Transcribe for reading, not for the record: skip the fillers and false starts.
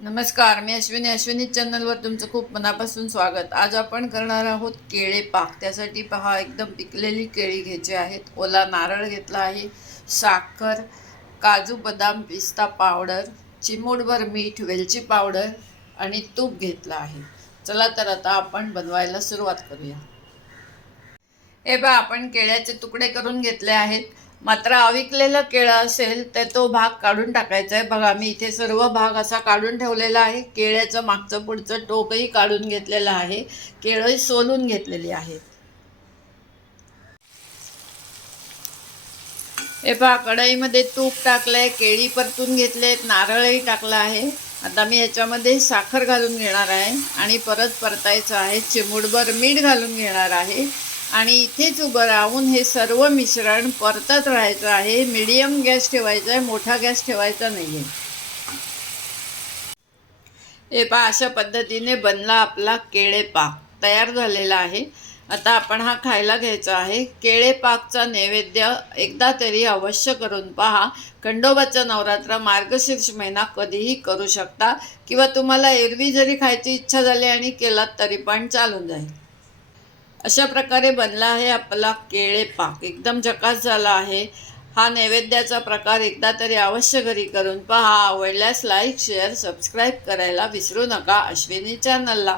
नमस्कार, मी अश्विनी चॅनलवर तुमचं खूप मनापासून स्वागत। आज आपण करणार आहोत केळे पाक। त्यासाठी पहा, एकदम पिकलेली केळी घ्यायची आहेत, ओला नारळ घेतला आहे, साखर, काजू बदाम पिस्ता पावडर, चिमूटभर मीठ, वेलची पावडर आणि तूप घेतलं आहे। चला तर आता आपण बनवायला सुरुवात करूया। हे बघा, आपण केळ्याचे तुकडे करून घेतले आहेत। मात्र अविकलेलं केळं असेल तर तो भाग काढून टाकायचा आहे। बघा, मी इथे सर्व भाग असा काढून ठेवलेला आहे। केळ्याचं मागचं पुढचं टोकही काढून घेतलेलं आहे, केळंही सोलून घेतलेली आहेत। हे पहा, कढईमध्ये तूप टाकलंय, केळी परतून घेतलेत, नारळही टाकला आहे। आता मी याच्यामध्ये साखर घालून घेणार आहे आणि परत परतायचं आहे। चिमूटभर मीठ घालून घेणार आहे आणि इथेच उभं राहून हे सर्व मिश्रण परतत राहायचं आहे। मीडियम गॅस ठेवायचा आहे, मोठा गॅस ठेवायचा नाही आहे। हे पहा, अशा पद्धतीने बनला आपला केळे पाक, तयार झालेला आहे। आता आपण हा खायला घ्यायचा आहे। केळे पाकचा नैवेद्य एकदा तरी अवश्य करून पहा। खंडोबाचा नवरात्र मार्गशीर्ष महिना कधीही करू शकता, किंवा तुम्हाला एरवी जरी खायची इच्छा झाली आणि केलात तरी पण चालून जाईल। अशा प्रकारे बनला आहे आपला केळे पाक, एकदम झकास झाला आहे। हा नैवेद्याचा प्रकार एकदा तरी अवश्य घरी करून पहा। आवडल्यास लाईक शेअर सबस्क्राईब करायला विसरू नका अश्विनी चॅनलला।